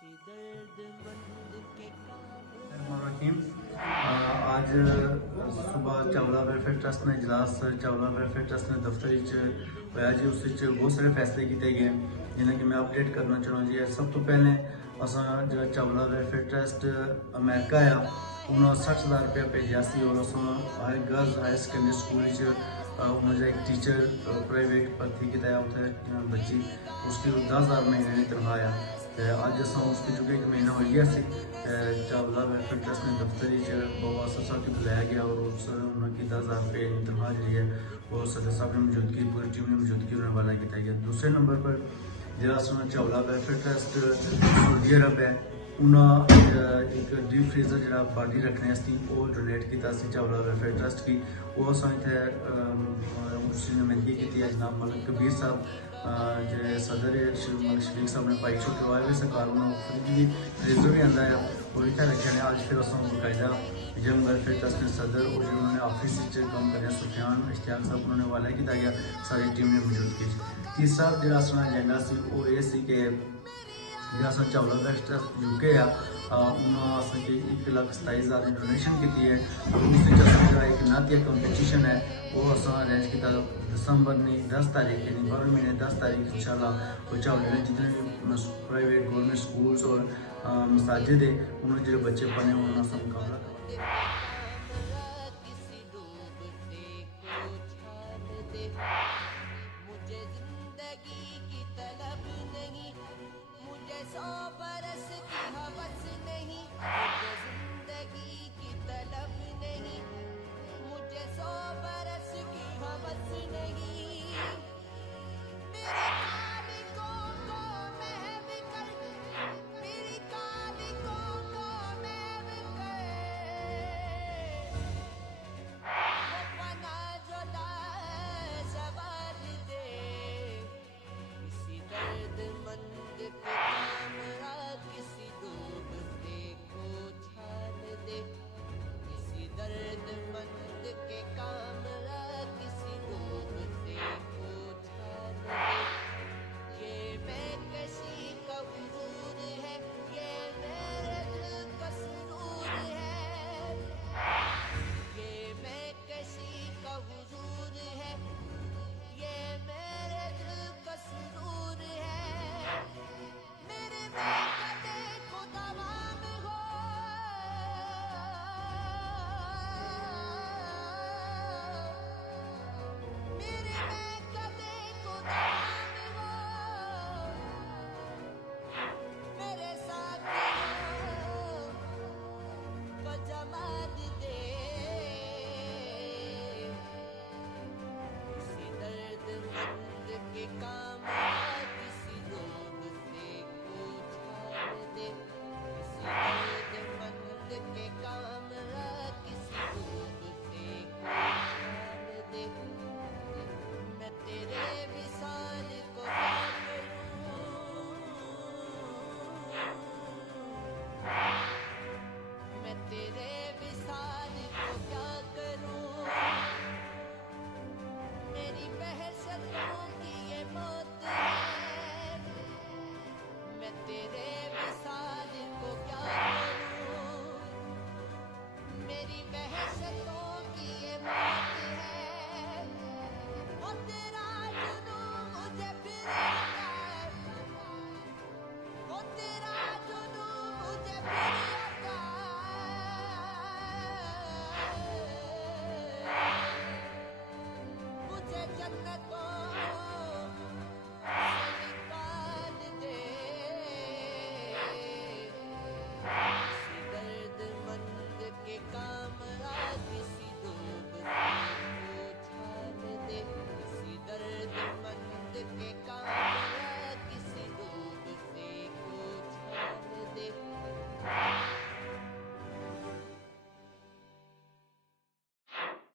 रहीम। आज सुबह Chawla welfare trust ने इजलास चावला वेलफेयर ट्रस्ट ने दफ्तर होया जी। उस बहुत सारे फैसले किए गए जिन्हें कि मैं अपडेट करना चाहूँ जी। सब तो पहले असा जो चावला वेलफेयर ट्रस्ट अमेरिका आ उन्होंने 60,000 रुपया भेजा सी और अस गर्ल्स हायर सेकेंडरी स्कूल उन्होंने एक टीचर प्राइवेट भर्ती किया उत्थे बच्ची उसकी 10,000 महीने की तनख्वाह आ। अज अस उसकी चुके एक महीना हो गया सी। चावला वेलफेयर ट्रस्ट ने दफ्तर बाबा असद साहब को बुलाया गया और उस उन्होंने 10,000 रुपये की तनख्वाह जी है वो सदर साहब ने मौजूदगी पूरी टीम ने मौजूदगी उन्होंने वाला किया गया। दूसरे नंबर पर जो चावला वेलफेयर ट्रस्ट सऊदी अरब है उन्हें एक डीप फ्रीजर जो बॉडी रखने वो डोनेट किया चावला वेलफेयर ट्रस्ट की। वो अस इतने उसकी नुमाइंदगी की जनाब मलिक कबीर साहब जो सदर है मलिक शफीक साहब ने पाई छुट्टी करवाए हुए सरकार फ्रिज भी फ्रीजर भी आंदा है और इतना रखे ने। अज फिर अस बाकायदा यंग वेलफेयर ट्रस्ट के सदर और जो उन्होंने ऑफिस काम कर सुफियान इश्तियाक साहब उन्होंने वाला किया गया सारी टीम ने मौजूदगी। तीसरा जो असना एजेंडा से वो ये कि जो चावला वेलफेयर ट्रस्ट यूके उन्होंने 1,27,000 की डोनेशन की है। उसका एक नातिया कंपीटिशन है वो अस अरेंज किया दिसंबर नहीं 10 तारीख यानी 12 महीने 10 तारीख इंशाल्लाह। वो चावले ने जितने भी प्राइवेट गवर्नमेंट स्कूल्स और मसाजिद है उन्होंने जो बच्चे पढ़े उन्होंने सब मुकाबला जन्नतों